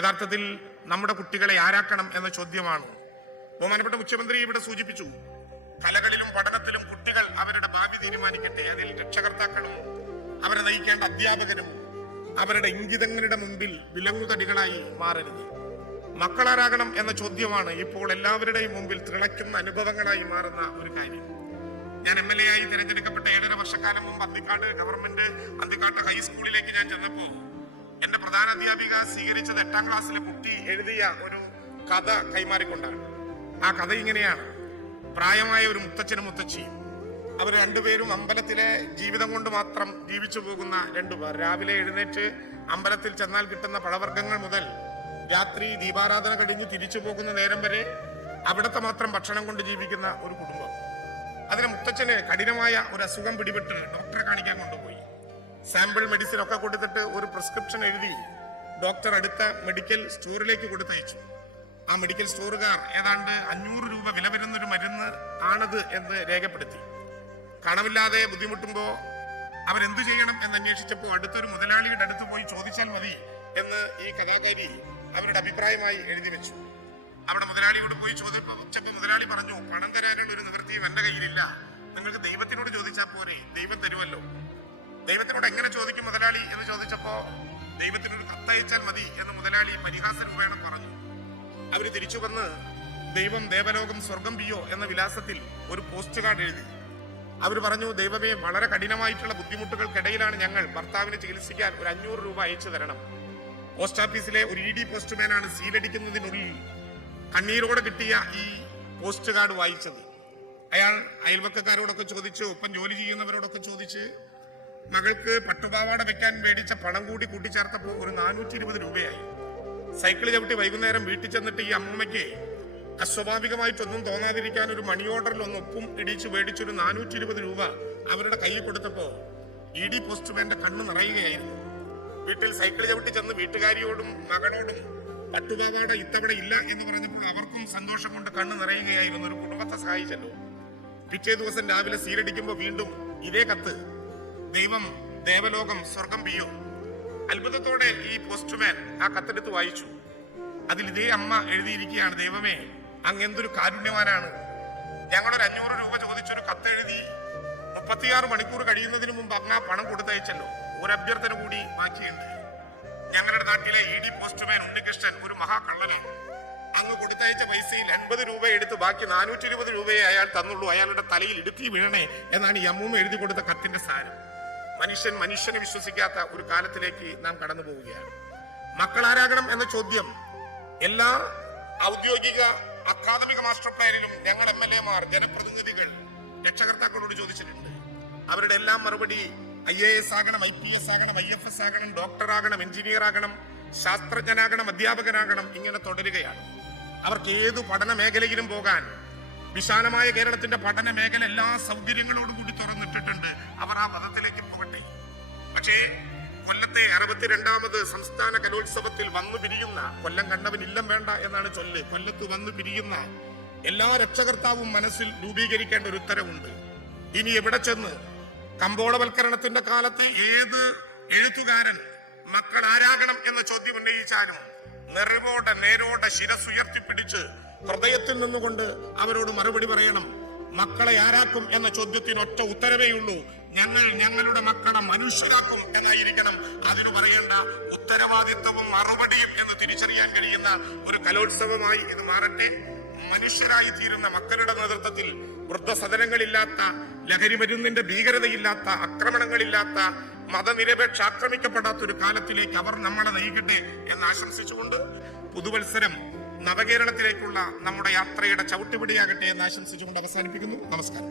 യഥാർത്ഥത്തിൽ നമ്മുടെ കുട്ടികളെ ആരാക്കണം എന്ന ചോദ്യമാണ്. ബഹുമാനപ്പെട്ട മുഖ്യമന്ത്രി ഇവിടെ സൂചിപ്പിച്ചു, കലകളിലും പഠനത്തിലും കുട്ടികൾ അവരുടെ ഭാവി തീരുമാനിക്കട്ടെ. അതിൽ രക്ഷകർത്താക്കളും അവരെ നയിക്കേണ്ട അധ്യാപകരും അവരുടെ ഇംഗിതങ്ങളുടെ മുമ്പിൽ വിലങ്ങുതടികളായി മാറരുത്. മക്കളാരാകണം എന്ന ചോദ്യമാണ് ഇപ്പോൾ എല്ലാവരുടെയും മുമ്പിൽ തിളയ്ക്കുന്ന അനുഭവങ്ങളായി മാറുന്ന ഒരു കാര്യം. ഞാൻ MLA ആയി തിരഞ്ഞെടുക്കപ്പെട്ട 7.5 വർഷക്കാലം മുമ്പ് അന്തിക്കാട്ട് ഹൈസ്കൂളിലേക്ക് ഞാൻ ചെന്നപ്പോ എന്റെ പ്രധാന അധ്യാപിക സ്വീകരിച്ചത് 8ാം ക്ലാസ്സിലെ കുട്ടി എഴുതിയ ഒരു കഥ കൈമാറിക്കൊണ്ടാണ്. ആ കഥ ഇങ്ങനെയാണ്: പ്രായമായ ഒരു മുത്തച്ഛനും മുത്തച്ഛിയും, അവർ രണ്ടുപേരും അമ്പലത്തിലെ ജീവിതം കൊണ്ട് മാത്രം ജീവിച്ചു പോകുന്ന രണ്ടുപേർ. രാവിലെ എഴുന്നേറ്റ് അമ്പലത്തിൽ ചെന്നാൽ കിട്ടുന്ന പഴവർഗ്ഗങ്ങൾ മുതൽ രാത്രി ദീപാരാധന കഴിഞ്ഞ് തിരിച്ചു പോകുന്ന നേരം വരെ അവിടത്തെ മാത്രം ഭക്ഷണം കൊണ്ട് ജീവിക്കുന്ന ഒരു കുടുംബം. അതിന് മുത്തച്ഛന് കഠിനമായ ഒരു അസുഖം പിടിപെട്ട് ഡോക്ടറെ കാണിക്കാൻ കൊണ്ടുപോയി. സാമ്പിൾ മെഡിസിൻ ഒക്കെ കൊടുത്തിട്ട് ഒരു പ്രിസ്ക്രിപ്ഷൻ എഴുതി ഡോക്ടർ അടുത്ത മെഡിക്കൽ സ്റ്റോറിലേക്ക് കൊടുത്തയച്ചു. ആ മെഡിക്കൽ സ്റ്റോറുകാർ ഏതാണ്ട് 500 രൂപ വില വരുന്നൊരു മരുന്ന് ആണത് എന്ന് രേഖപ്പെടുത്തി. കണമില്ലാതെ ബുദ്ധിമുട്ടുമ്പോ അവരെന്തു ചെയ്യണം എന്ന് അന്വേഷിച്ചപ്പോൾ അടുത്തൊരു മുതലാളിയുടെ അടുത്ത് പോയി ചോദിച്ചാൽ മതി എന്ന് ഈ കഥാകാരി അവരുടെ അഭിപ്രായമായി എഴുതി വെച്ചു. അവിടെ മുതലാളിയോട് പോയി ചോദിച്ചപ്പോൾ മുതലാളി പറഞ്ഞു, പണം തരാനുള്ള ഒരു നിവൃത്തിയും എന്റെ കയ്യിലില്ല, നിങ്ങൾക്ക് ദൈവത്തിനോട് ചോദിച്ചാൽ പോരെ, ദൈവം തരുമല്ലോ. ദൈവത്തിനോട് എങ്ങനെ ചോദിക്കും മുതലാളി എന്ന് ചോദിച്ചപ്പോ ദൈവത്തിനൊരു കത്തയച്ചാൽ മതി എന്ന് മുതലാളി പരിഹാസരൂപേണ പറഞ്ഞു. അവര് തിരിച്ചു വന്ന് ദൈവം ദേവലോകം സ്വർഗം പിയോ എന്ന വിലാസത്തിൽ ഒരു പോസ്റ്റ് കാർഡ് എഴുതി. അവർ പറഞ്ഞു, ദൈവമേ, വളരെ കഠിനമായിട്ടുള്ള ബുദ്ധിമുട്ടുകൾക്കിടയിലാണ് ഞങ്ങൾ, ഭർത്താവിനെ ചികിത്സിക്കാൻ ഒരു 500 രൂപ അയച്ചു തരണം. പോസ്റ്റ് ഓഫീസിലെ ഒരു ED പോസ്റ്റ്മാനാണ് സീലടിക്കുന്നതിനുള്ളിൽ കണ്ണീരോടെ കിട്ടിയ ഈ പോസ്റ്റ് കാർഡ് വായിച്ചത്. അയാൾ അയൽവക്കക്കാരോടൊക്കെ ചോദിച്ച്, ഒപ്പം ജോലി ചെയ്യുന്നവരോടൊക്കെ ചോദിച്ച് മകൾക്ക് പട്ടുപാവാട വെക്കാൻ മേടിച്ച പണം കൂടി കൂട്ടിച്ചേർത്തപ്പോൾ ഒരു 420 രൂപയായി. സൈക്കിൾ ചവിട്ടി വൈകുന്നേരം വീട്ടിൽ ചെന്നിട്ട് ഈ അമ്മൂമ്മയ്ക്ക് അസ്വാഭാവികമായിട്ടൊന്നും തോന്നാതിരിക്കാൻ ഒരു മണി ഓർഡറിൽ ഒന്ന് ഒപ്പും ഇടിച്ച് മേടിച്ചൊരു 420 രൂപ അവരുടെ കയ്യിൽ കൊടുത്തപ്പോ ED പോസ്റ്റ്മാന്റെ കണ്ണ് നിറയുകയായിരുന്നു. വീട്ടിൽ സൈക്കിൾ ചവിട്ടി ചെന്ന് വീട്ടുകാരിയോടും മകനോടും പട്ടുപാവാട ഇത്തവണ ഇല്ല എന്ന് പറഞ്ഞപ്പോൾ അവർക്കും സന്തോഷം കൊണ്ട് കണ്ണ് നിറയുകയായിരുന്നു. ഒരു കുടുംബത്തെ സഹായിച്ചല്ലോ. പിറ്റേ ദിവസം രാവിലെ സീലടിക്കുമ്പോൾ വീണ്ടും ഇതേ കത്ത്, ദൈവം ദേവലോകം സ്വർഗം പിയോ. അത്ഭുതത്തോടെ ഈ പോസ്റ്റ്മാൻ ആ കത്തെടുത്ത് വായിച്ചു. അതിൽ ഇതേ അമ്മ എഴുതിയിരിക്കുകയാണ്, ദൈവമേ, അങ്ങ് എന്തൊരു കാരുണ്യവാനാണ്. ഞങ്ങളൊരു 500 രൂപ ചോദിച്ചൊരു കത്തെഴുതി 36 മണിക്കൂർ കഴിയുന്നതിന് മുമ്പ് അങ്ങ് ആ പണം കൊടുത്തയച്ചല്ലോ. ഒരു അഭ്യർത്ഥന കൂടി ബാക്കിയുണ്ട്. ഞങ്ങളുടെ നാട്ടിലെ ED പോസ്റ്റ്മാൻ ഉണ്ണികൃഷ്ണൻ ഒരു മഹാകള്ളനാണ്. അങ്ങ് കൊടുത്തയച്ച പൈസയിൽ 80 രൂപ എടുത്ത് ബാക്കി 420 രൂപയെ അയാൾ തന്നുള്ളൂ. അയാളുടെ തലയിൽ ഇടുക്കി വീഴണേ എന്നാണ് ഈ അമ്മൂമ്മ എഴുതി കൊടുത്ത കത്തിന്റെ സാരം. മനുഷ്യനെ വിശ്വസിക്കാത്ത ഒരു കാലത്തിലേക്ക് നാം കടന്നു പോവുകയാണ്. മക്കളാരാകണം എന്ന ചോദ്യം എല്ലാ ഔദ്യോഗിക അക്കാദമിക മാസ്റ്റർ പ്ലാനിലും ഞങ്ങൾ MLA മാർ, ജനപ്രതിനിധികൾ രക്ഷകർത്താക്കളോട് ചോദിച്ചിട്ടുണ്ട്. അവരുടെ എല്ലാം മറുപടി IAS ആകണം, IPS ആകണം, IFS ആകണം, ഡോക്ടർ ആകണം, എഞ്ചിനീയർ ആകണം, ശാസ്ത്രജ്ഞനാകണം, അധ്യാപകനാകണം, ഇങ്ങനെ തുടരുകയാണ്. അവർക്ക് ഏതു പഠന മേഖലയിലും പോകാൻ വിശാലമായ കേരളത്തിന്റെ പഠന മേഖല എല്ലാ സൗകര്യങ്ങളോടും കൂടി തുറന്നിട്ടിട്ടുണ്ട്. അവർ ആ പദത്തിലേക്ക് പോകട്ടെ. പക്ഷേ കൊല്ലത്തെ 62ാമത് സംസ്ഥാന കലോത്സവത്തിൽ വന്നു പിരിയുന്ന, കൊല്ലം കണ്ടവൻ ഇല്ലം വേണ്ട എന്നാണ് ചൊല്ല്, കൊല്ലത്ത് വന്നു പിരിയുന്ന എല്ലാ രക്ഷകർത്താവും മനസ്സിൽ രൂപീകരിക്കേണ്ട ഒരു ഉത്തരവുണ്ട്. ഇനി എവിടെ ചെന്ന് കമ്പോളവൽക്കരണത്തിന്റെ കാലത്ത് ഏത് എഴുത്തുകാരൻ മക്കൾ ആരാകണം എന്ന ചോദ്യം ഉന്നയിച്ചാലും നെറിവോടെ നേരോടെ ശിരസുയർത്തിപ്പിടിച്ച് ഹൃദയത്തിൽ നിന്നുകൊണ്ട് അവരോട് മറുപടി പറയണം. മക്കളെ ആരാക്കും എന്ന ചോദ്യത്തിന് ഒറ്റ ഉത്തരവേയുള്ളൂ, ഞങ്ങൾ ഞങ്ങളുടെ മക്കളെ മനുഷ്യരാക്കും എന്നായിരിക്കണം. അതിനു പറയേണ്ട ഉത്തരവാദിത്വവും മറുപടിയും എന്ന് തിരിച്ചറിയാൻ കഴിയുന്ന ഒരു കലോത്സവമായി ഇത് മാറട്ടെ. മനുഷ്യരായി തീരുന്ന മക്കളുടെ നേതൃത്വത്തിൽ വൃദ്ധസദനങ്ങളില്ലാത്ത, ലഹരി മരുന്നിന്റെ ഭീകരതയില്ലാത്ത, ആക്രമണങ്ങളില്ലാത്ത, മതനിരപേക്ഷ ആക്രമിക്കപ്പെടാത്ത ഒരു കാലത്തിലേക്ക് അവർ നമ്മളെ നയിക്കട്ടെ എന്ന് ആശംസിച്ചുകൊണ്ട് പുതുവത്സരം നവകേരളത്തിലേക്കുള്ള നമ്മുടെ യാത്രയുടെ ചവിട്ടുപിടിയാകട്ടെ എന്ന് ആശംസിച്ചുകൊണ്ട് അവസാനിപ്പിക്കുന്നു. നമസ്കാരം.